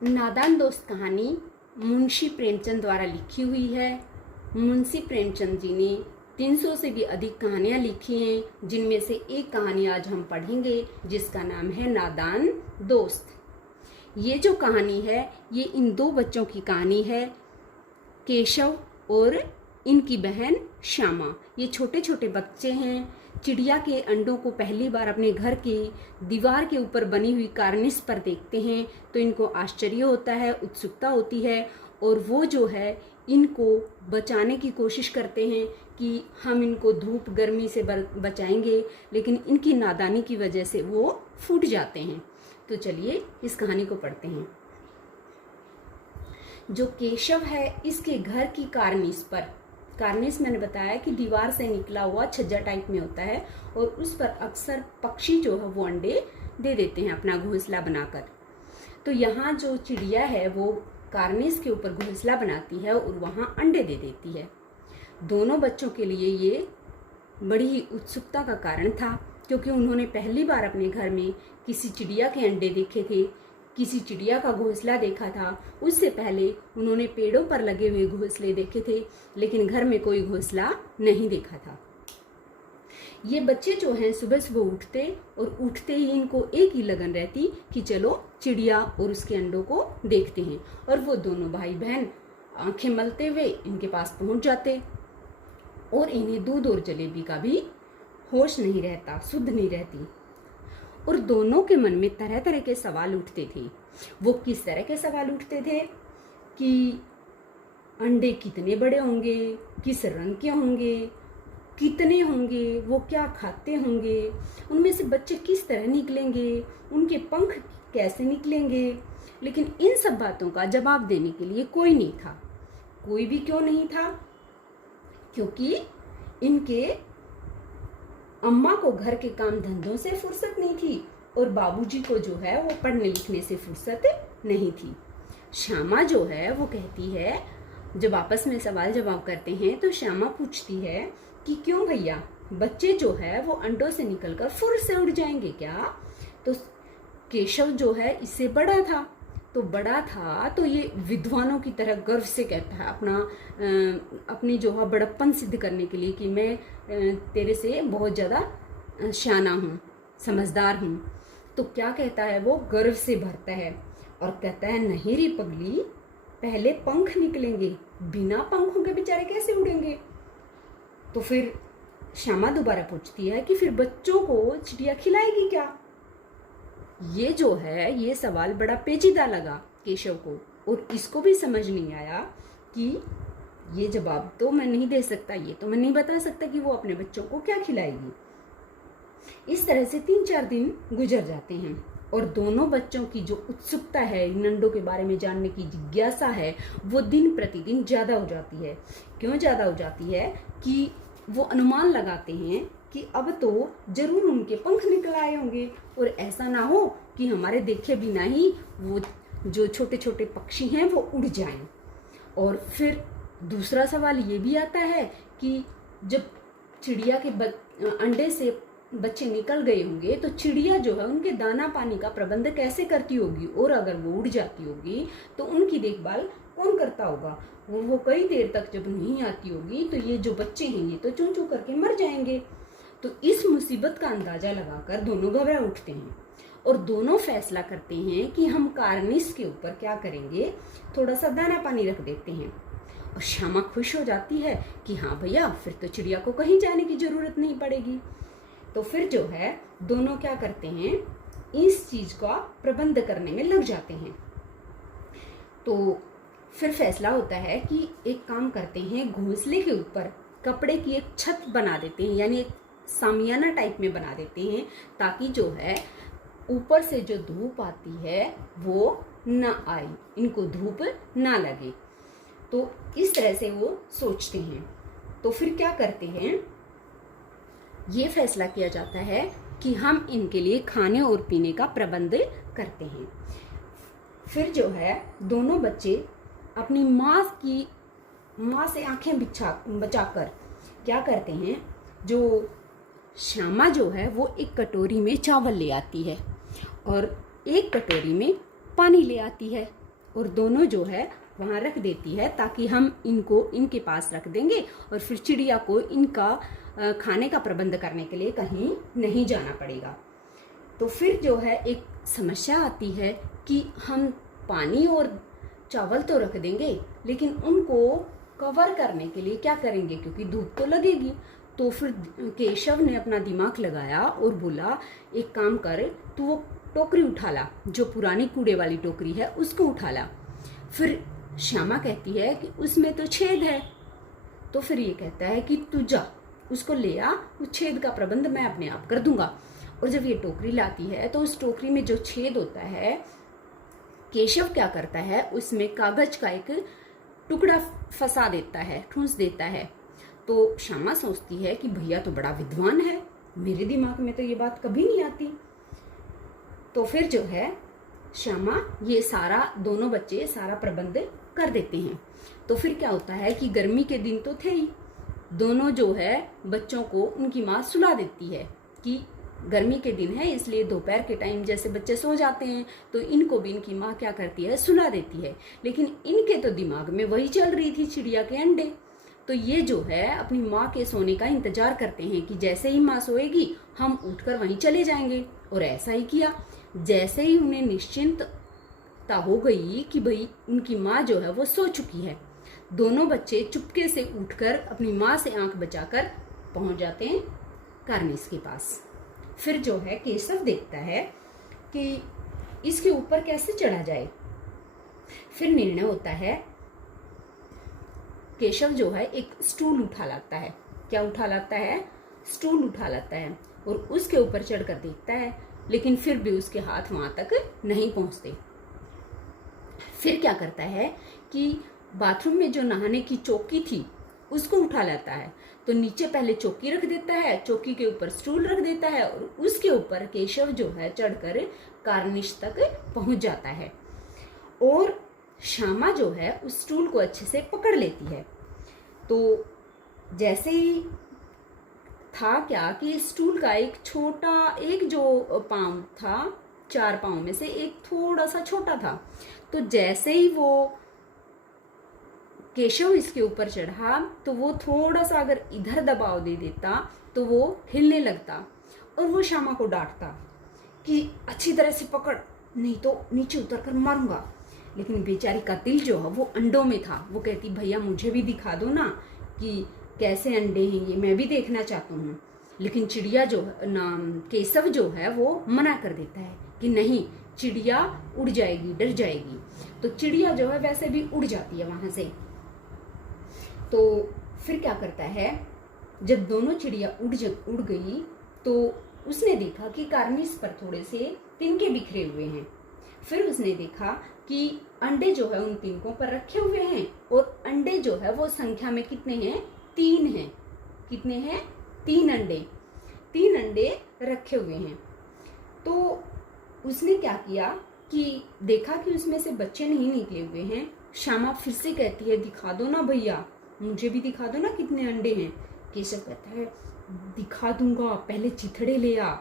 नादान दोस्त कहानी मुंशी प्रेमचंद द्वारा लिखी हुई है। मुंशी प्रेमचंद जी ने 300 से भी अधिक कहानियां लिखी हैं, जिनमें से एक कहानी आज हम पढ़ेंगे जिसका नाम है नादान दोस्त। ये जो कहानी है ये इन दो बच्चों की कहानी है, केशव और इनकी बहन श्यामा। ये छोटे छोटे बच्चे हैं। चिड़िया के अंडों को पहली बार अपने घर की दीवार के ऊपर बनी हुई कार्निस पर देखते हैं तो इनको आश्चर्य होता है, उत्सुकता होती है और वो जो है इनको बचाने की कोशिश करते हैं कि हम इनको धूप गर्मी से बचाएंगे, लेकिन इनकी नादानी की वजह से वो फूट जाते हैं। तो चलिए इस कहानी को पढ़ते हैं। जो केशव है इसके घर की कार्निस पर, कार्निस मैंने बताया कि दीवार से निकला हुआ छज्जा टाइप में होता है और उस पर अक्सर पक्षी जो है वो अंडे दे देते हैं अपना घोंसला बनाकर। तो यहाँ जो चिड़िया है वो कार्निस के ऊपर घोंसला बनाती है और वहाँ अंडे दे देती है। दोनों बच्चों के लिए ये बड़ी ही उत्सुकता का कारण था, क्योंकि उन्होंने पहली बार अपने घर में किसी चिड़िया के अंडे देखे थे, किसी चिड़िया का घोंसला देखा था। उससे पहले उन्होंने पेड़ों पर लगे हुए घोंसले देखे थे, लेकिन घर में कोई घोंसला नहीं देखा था। ये बच्चे जो हैं सुबह सुबह उठते और उठते ही इनको एक ही लगन रहती कि चलो चिड़िया और उसके अंडों को देखते हैं। और वो दोनों भाई बहन आंखें मलते हुए इनके पास पहुंच जाते और इन्हें दूध और जलेबी का भी होश नहीं रहता, सुध नहीं रहती। और दोनों के मन में तरह तरह के सवाल उठते थे। वो किस तरह के सवाल उठते थे कि अंडे कितने बड़े होंगे, किस रंग के होंगे, कितने होंगे, वो क्या खाते होंगे, उनमें से बच्चे किस तरह निकलेंगे, उनके पंख कैसे निकलेंगे। लेकिन इन सब बातों का जवाब देने के लिए कोई नहीं था। कोई भी क्यों नहीं था? क्योंकि इनके अम्मा को घर के काम धंधों से फुर्सत नहीं थी और बाबूजी को जो है वो पढ़ने लिखने से फुर्सत नहीं थी। श्यामा जो है वो कहती है, जब आपस में सवाल जवाब करते हैं तो श्यामा पूछती है कि क्यों भैया, बच्चे जो है वो अंडों से निकलकर फुर से उड़ जाएंगे क्या? तो केशव जो है इससे बड़ा था, तो ये विद्वानों की तरह गर्व से कहता है अपनी जो है बड़प्पन सिद्ध करने के लिए कि मैं तेरे से बहुत ज़्यादा शाना हूँ, समझदार हूँ। तो क्या कहता है वो, गर्व से भरता है और कहता है, नहीं रे पगली, पहले पंख निकलेंगे, बिना पंखों के बेचारे कैसे उड़ेंगे? तो फिर श्यामा दोबारा पूछती है कि फिर बच्चों को चिड़िया खिलाएगी क्या? ये जो है ये सवाल बड़ा पेचीदा लगा केशव को और इसको भी समझ नहीं आया कि ये जवाब तो मैं नहीं दे सकता, ये तो मैं नहीं बता सकता कि वो अपने बच्चों को क्या खिलाएगी। इस तरह से 3-4 दिन गुजर जाते हैं और दोनों बच्चों की जो उत्सुकता है, इन अंडों के बारे में जानने की जिज्ञासा है, वो दिन प्रतिदिन ज़्यादा हो जाती है। क्यों ज़्यादा हो जाती है कि वो अनुमान लगाते हैं कि अब तो जरूर उनके पंख निकल आए होंगे और ऐसा ना हो कि हमारे देखे बिना ही वो जो छोटे छोटे पक्षी हैं वो उड़ जाएं। और फिर दूसरा सवाल ये भी आता है कि जब चिड़िया के अंडे से बच्चे निकल गए होंगे तो चिड़िया जो है उनके दाना पानी का प्रबंध कैसे करती होगी, और अगर वो उड़ जाती होगी तो उनकी देखभाल कौन करता होगा? वो कई देर तक जब नहीं आती होगी तो ये जो बच्चे हैं ये तो चूं चूं करके मर जाएंगे। तो इस मुसीबत का अंदाजा लगाकर दोनों घबरा उठते हैं और दोनों फैसला करते हैं कि हम कार्निस के ऊपर क्या करेंगे, थोड़ा सा दाना पानी रख देते हैं। और श्यामा खुश हो जाती है कि हाँ भैया, फिर तो चिड़िया को कहीं जाने की जरूरत नहीं पड़ेगी। तो फिर जो है दोनों क्या करते हैं, इस चीज का प्रबंध करने में लग जाते हैं। तो फिर फैसला होता है कि एक काम करते हैं, घोंसले के ऊपर कपड़े की एक छत बना देते हैं, यानी एक सामियाना टाइप में बना देते हैं, ताकि जो है ऊपर से जो धूप आती है वो ना आए, इनको धूप ना लगे। तो इस तरह से वो सोचते हैं। तो फिर क्या करते हैं, ये फैसला किया जाता है कि हम इनके लिए खाने और पीने का प्रबंध करते हैं। फिर जो है दोनों बच्चे अपनी माँ से आंखें बचाकर क्या करते हैं, जो श्यामा जो है वो एक कटोरी में चावल ले आती है और एक कटोरी में पानी ले आती है और दोनों जो है वहाँ रख देती है ताकि हम इनको इनके पास रख देंगे और फिर चिड़िया को इनका खाने का प्रबंध करने के लिए कहीं नहीं जाना पड़ेगा। तो फिर जो है एक समस्या आती है कि हम पानी और चावल तो रख देंगे, लेकिन उनको कवर करने के लिए क्या करेंगे, क्योंकि धूप तो लगेगी। तो फिर केशव ने अपना दिमाग लगाया और बोला एक काम कर, तू वो टोकरी उठा ला, जो पुरानी कूड़े वाली टोकरी है उसको उठा ला। फिर श्यामा कहती है कि उसमें तो छेद है। तो फिर ये कहता है कि तू जा उसको ले आ, उस छेद का प्रबंध मैं अपने आप कर दूंगा। और जब ये टोकरी लाती है तो उस टोकरी में जो छेद होता है, केशव क्या करता है, उसमें कागज का एक टुकड़ा फंसा देता है, ठूंस देता है। तो श्यामा सोचती है कि भैया तो बड़ा विद्वान है, मेरे दिमाग में तो ये बात कभी नहीं आती। तो फिर जो है श्यामा ये सारा, दोनों बच्चे सारा प्रबंध कर देते हैं। तो फिर क्या होता है कि गर्मी के दिन तो थे ही, दोनों जो है बच्चों को उनकी माँ सुला देती है कि गर्मी के दिन है इसलिए दोपहर के टाइम जैसे बच्चे सो जाते हैं तो इनको भी इनकी माँ क्या करती है, सुला देती है। लेकिन इनके तो दिमाग में वही चल रही थी, चिड़िया के अंडे। तो ये जो है अपनी माँ के सोने का इंतजार करते हैं कि जैसे ही माँ सोएगी हम उठकर वहीं चले जाएंगे। और ऐसा ही किया। जैसे ही उन्हें निश्चिंतता हो गई कि भाई उनकी माँ जो है वो सो चुकी है, दोनों बच्चे चुपके से उठकर अपनी माँ से आंख बचाकर पहुंच जाते हैं कार्निस के पास। फिर जो है केशव देखता है कि इसके ऊपर कैसे चढ़ा जाए। फिर निर्णय होता है, केशव जो है एक स्टूल उठा लाता है। क्या उठा लाता है? स्टूल उठा लाता है और उसके ऊपर चढ़कर देखता है, लेकिन फिर भी उसके हाथ वहां तक नहीं पहुंचते। फिर क्या करता है कि बाथरूम में जो नहाने की चौकी थी उसको उठा लाता है। तो नीचे पहले चौकी रख देता है, चौकी के ऊपर स्टूल रख देता है और उसके ऊपर केशव जो है चढ़कर कार्निश तक पहुंच जाता है। और श्यामा जो है उस स्टूल को अच्छे से पकड़ लेती है। तो जैसे ही था क्या कि स्टूल का एक छोटा, एक जो पांव था, 4 पांव में से एक थोड़ा सा छोटा था। तो जैसे ही वो केशव इसके ऊपर चढ़ा तो वो थोड़ा सा अगर इधर दबाव दे देता तो वो हिलने लगता और वो श्यामा को डांटता कि अच्छी तरह से पकड़, नहीं तो नीचे उतर कर मारूंगा। लेकिन बेचारी का दिल जो है वो अंडों में था। वो कहती भैया मुझे भी दिखा दो ना कि कैसे अंडे हैं ये, मैं भी देखना चाहता हूँ। लेकिन चिड़िया जो ना, केशव जो है वो मना कर देता है कि नहीं, चिड़िया उड़ जाएगी, डर जाएगी। तो चिड़िया जो है वैसे भी उड़ जाती है वहां से। तो फिर क्या करता है, जब दोनों चिड़िया उड़ गई तो उसने देखा कि कार्निस पर थोड़े से तिनके बिखरे हुए हैं। फिर उसने देखा कि अंडे जो है उन तिनकों पर रखे हुए हैं और अंडे जो है वो संख्या में कितने हैं? 3 हैं। कितने हैं? 3 अंडे। 3 अंडे रखे हुए हैं। तो उसने क्या किया कि देखा कि उसमें से बच्चे नहीं निकले हुए हैं। श्यामा फिर से कहती है दिखा दो ना भैया, मुझे भी दिखा दो ना कितने अंडे हैं। केशव कहता है दिखा दूंगा, पहले चिथड़े ले आ,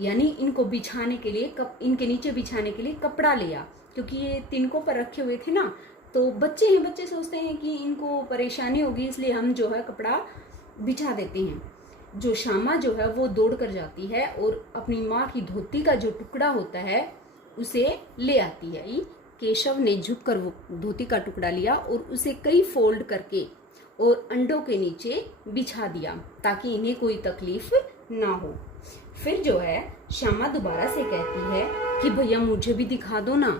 यानी इनको बिछाने के लिए इनके नीचे बिछाने के लिए कपड़ा ले आ, क्योंकि ये तिनकों पर रखे हुए थे ना। तो बच्चे हैं, बच्चे सोचते हैं कि इनको परेशानी होगी इसलिए हम जो है कपड़ा बिछा देते हैं। जो श्यामा जो है वो दौड़ कर जाती है और अपनी माँ की धोती का जो टुकड़ा होता है उसे ले आती है। केशव ने झुककर वो धोती का टुकड़ा लिया और उसे कई फोल्ड करके और अंडों के नीचे बिछा दिया ताकि इन्हें कोई तकलीफ ना हो। फिर जो है श्यामा दोबारा से कहती है कि भैया मुझे भी दिखा दो ना।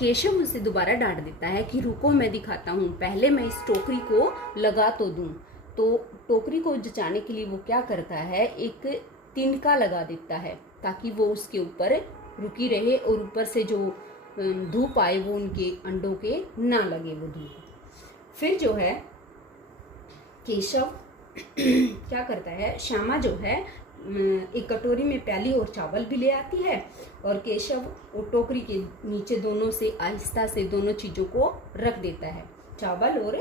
केशव उसे दोबारा डांट देता है कि रुको मैं दिखाता हूँ, पहले मैं इस टोकरी को लगा तो दूं। तो टोकरी को जचाने के लिए वो क्या करता है, एक तिनका लगा देता है ताकि वो उसके ऊपर रुकी रहे और ऊपर से जो धूप आए वो उनके अंडों के ना लगे वो धूप। फिर जो है केशव क्या करता है, श्यामा जो है एक कटोरी में प्याली और चावल भी ले आती है और केशव वो टोकरी के नीचे दोनों से आहिस्ता से दोनों चीज़ों को रख देता है, चावल और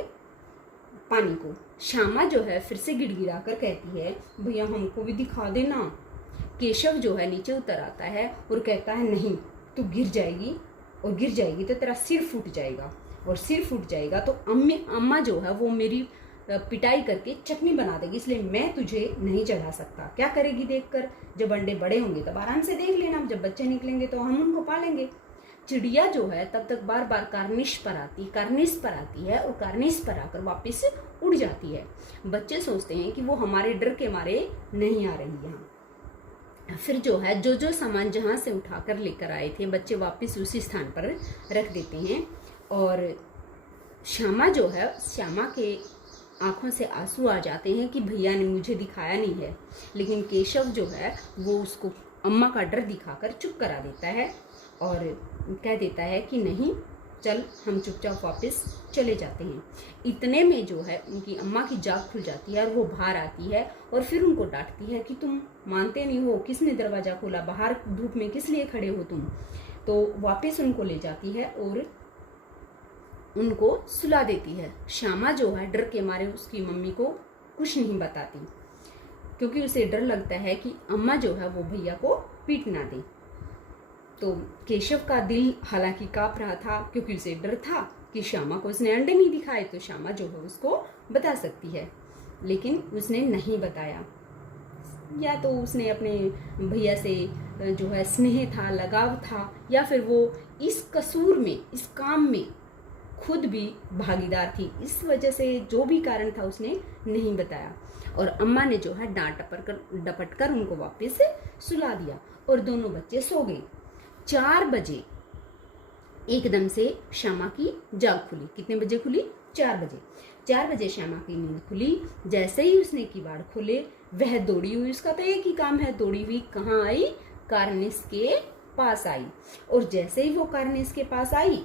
पानी को। श्यामा जो है फिर से गिड़गिड़ा कर कहती है भैया हमको भी दिखा देना। केशव जो है नीचे उतर आता है और कहता है नहीं, तू गिर जाएगी, और गिर जाएगी तो तेरा सिर फूट जाएगा, और सिर फूट जाएगा तो अम्मा जो है वो मेरी पिटाई करके चटनी बना देगी, इसलिए मैं तुझे नहीं चढ़ा सकता। क्या करेगी देखकर? जब अंडे बड़े होंगे तब आराम से देख लेना, जब बच्चे निकलेंगे तो हम उनको पालेंगे। चिड़िया जो है तब तक बार बार कार्निश पर आती है और कार्निश पर आकर वापस उड़ जाती है। बच्चे सोचते हैं कि वो हमारे डर के मारे नहीं आ रही यहाँ। फिर जो है जो सामान जहाँ से उठाकर लेकर आए थे बच्चे वापस उसी स्थान पर रख देते हैं। और श्यामा जो है, श्यामा के आंखों से आंसू आ जाते हैं कि भैया ने मुझे दिखाया नहीं है, लेकिन केशव जो है वो उसको अम्मा का डर दिखाकर चुप करा देता है और कह देता है कि नहीं, चल हम चुपचाप वापस चले जाते हैं। इतने में जो है उनकी अम्मा की जाग खुल जाती है और वो बाहर आती है और फिर उनको डांटती है कि तुम मानते नहीं हो, किसने दरवाज़ा खोला, बाहर धूप में किस लिए खड़े हो तुम। तो वापस उनको ले जाती है और उनको सुला देती है। श्यामा जो है डर के मारे उसकी मम्मी को कुछ नहीं बताती, क्योंकि उसे डर लगता है कि अम्मा जो है वो भैया को पीट ना दे। तो केशव का दिल हालांकि कांप रहा था, क्योंकि उसे डर था कि श्यामा को उसने अंडे नहीं दिखाए तो श्यामा जो है उसको बता सकती है, लेकिन उसने नहीं बताया। या तो उसने अपने भैया से जो है स्नेह था, लगाव था, या फिर वो इस कसूर में, इस काम में खुद भी भागीदार थी, इस वजह से जो भी कारण था उसने नहीं बताया। और अम्मा ने जो है डांट डपट कर उनको वापस सुला दिया और दोनों बच्चे सो गए। 4 बजे एकदम से श्यामा की जाग खुली। कितने बजे खुली? 4 बजे। 4 बजे श्यामा की नींद खुली। जैसे ही उसने किवाड़ खोले वह दौड़ी हुई, उसका तो एक ही काम है, दौड़ी हुई कहाँ आई? कार्निस के पास आई। और जैसे ही वो कार्निस के पास आई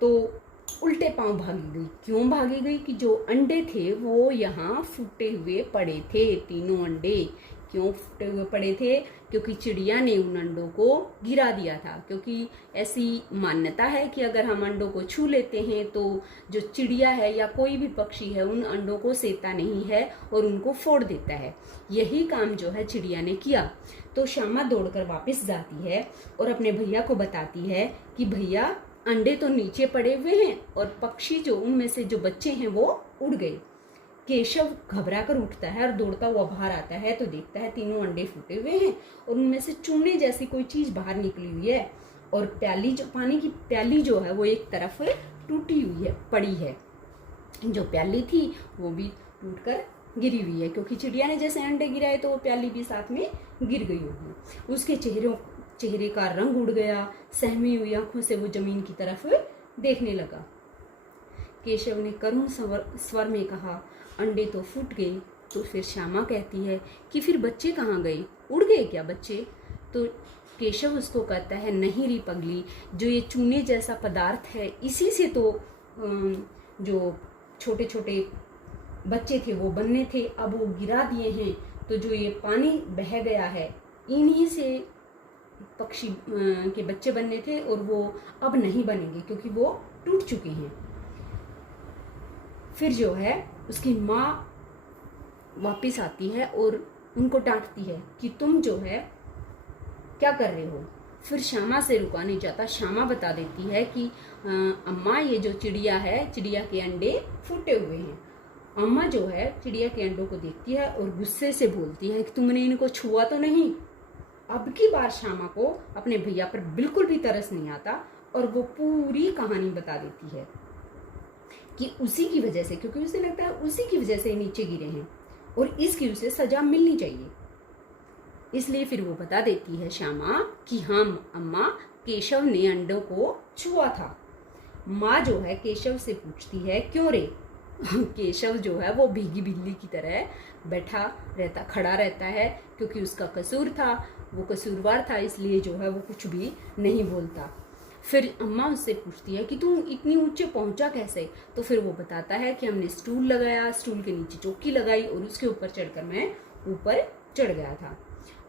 तो उल्टे पांव भागी गई। क्यों भागी गई? कि जो अंडे थे वो यहाँ फूटे हुए पड़े थे। तीनों अंडे क्यों फूटे हुए पड़े थे? क्योंकि चिड़िया ने उन अंडों को गिरा दिया था। क्योंकि ऐसी मान्यता है कि अगर हम अंडों को छू लेते हैं तो जो चिड़िया है या कोई भी पक्षी है उन अंडों को सेता नहीं है और उनको फोड़ देता है। यही काम जो है चिड़िया ने किया। तो श्यामा दौड़कर वापस जाती है और अपने भैया को बताती है कि भैया अंडे तो नीचे पड़े हुए हैं और पक्षी जो उनमें से जो बच्चे हैं वो उड़ गए। केशव घबरा कर उठता है और दौड़ता हुआ बाहर आता है तो देखता है तीनों अंडे फूटे हुए हैं और उनमें से चूने जैसी कोई चीज बाहर निकली हुई है और प्याली, जो पानी की प्याली जो है वो एक तरफ टूटी हुई है, पड़ी है। जो प्याली थी वो भी टूटकर गिरी हुई है, क्योंकि चिड़िया ने जैसे अंडे गिराए तो वो प्याली भी साथ में गिर गई होगी। उसके चेहरे का रंग उड़ गया। सहमी हुई आंखों से वो जमीन की तरफ देखने लगा। केशव ने करुण स्वर में कहा, अंडे तो फूट गए। तो फिर श्यामा कहती है कि फिर बच्चे कहाँ गए? उड़ गए क्या बच्चे? तो केशव उसको कहता है, नहीं री पगली, जो ये चूने जैसा पदार्थ है इसी से तो जो छोटे छोटे बच्चे थे वो बनने थे, अब वो गिरा दिए हैं तो जो ये पानी बह गया है इन्हीं से पक्षी के बच्चे बनने थे और वो अब नहीं बनेंगे क्योंकि वो टूट चुके हैं। फिर जो है उसकी माँ वापस आती है और उनको डांटती है कि तुम जो है क्या कर रहे हो। फिर श्यामा से रुका नहीं जाता। श्यामा बता देती है कि अम्मा ये जो चिड़िया है, चिड़िया के अंडे फूटे हुए हैं। अम्मा जो है चिड़िया के अंडों को देखती है और गुस्से से बोलती है कि तुमने इनको छुआ तो नहीं। अब की बार श्यामा को अपने भैया पर बिल्कुल भी तरस नहीं आता और वो पूरी कहानी बता देती है कि उसी की वजह से, क्योंकि उसे लगता है उसी की वजह से नीचे गिरे हैं और इसकी उसे सजा मिलनी चाहिए। इसलिए फिर वो बता देती है श्यामा कि हाँ अम्मा, केशव ने अंडों को छुआ था। माँ जो है केशव से पूछती है, क्यों रे? केशव जो है वो भीगी बिल्ली की तरह खड़ा रहता है, क्योंकि उसका कसूर था, वो कसूरवार था, इसलिए जो है वो कुछ भी नहीं बोलता। फिर अम्मा उससे पूछती है कि तू इतनी ऊंचे पहुंचा कैसे? तो फिर वो बताता है कि हमने स्टूल लगाया, स्टूल के नीचे चौकी लगाई और उसके ऊपर चढ़कर मैं ऊपर चढ़ गया था।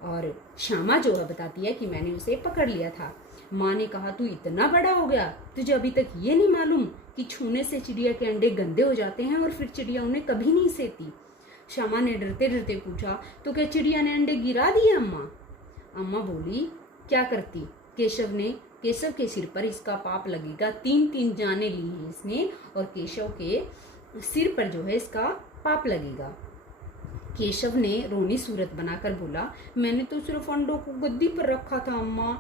और श्यामा जो है बताती है कि मैंने उसे पकड़ लिया था। माँ ने कहा, तू इतना बड़ा हो गया, तुझे अभी तक ये नहीं मालूम कि छूने से चिड़िया के अंडे गंदे हो जाते हैं और फिर चिड़िया उन्हें कभी नहीं सेती। श्यामा ने डरते डरते पूछा, तो क्या चिड़िया ने अंडे गिरा दिए अम्मा? अम्मा बोली, क्या करती? केशव ने केशव के सिर पर इसका पाप लगेगा। 3-3 जाने ली हैं इसने और केशव के सिर पर जो है इसका पाप लगेगा। केशव ने रोनी सूरत बनाकर बोला, मैंने तो सिर्फ अंडों को गद्दी पर रखा था अम्मा।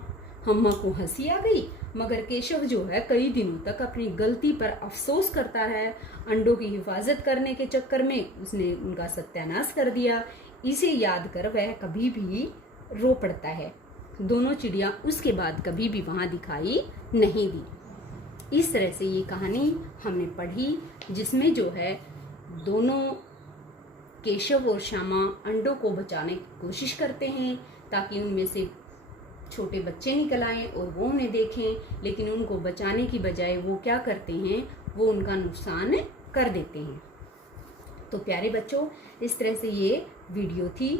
अम्मा को हंसी आ गई, मगर केशव जो है कई दिनों तक अपनी गलती पर अफसोस करता है। अंडों की हिफाजत करने के चक्कर में उसने उनका सत्यानाश कर दिया। इसे याद कर वह कभी भी रो पड़ता है। दोनों चिड़िया उसके बाद कभी भी वहां दिखाई नहीं दी। इस तरह से ये कहानी हमने पढ़ी, जिसमें जो है दोनों केशव और श्यामा अंडों को बचाने की कोशिश करते हैं ताकि उनमें से छोटे बच्चे निकल आएं और वो उन्हें देखें, लेकिन उनको बचाने की बजाय वो क्या करते हैं, वो उनका नुकसान कर देते हैं। तो प्यारे बच्चों, इस तरह से ये वीडियो थी।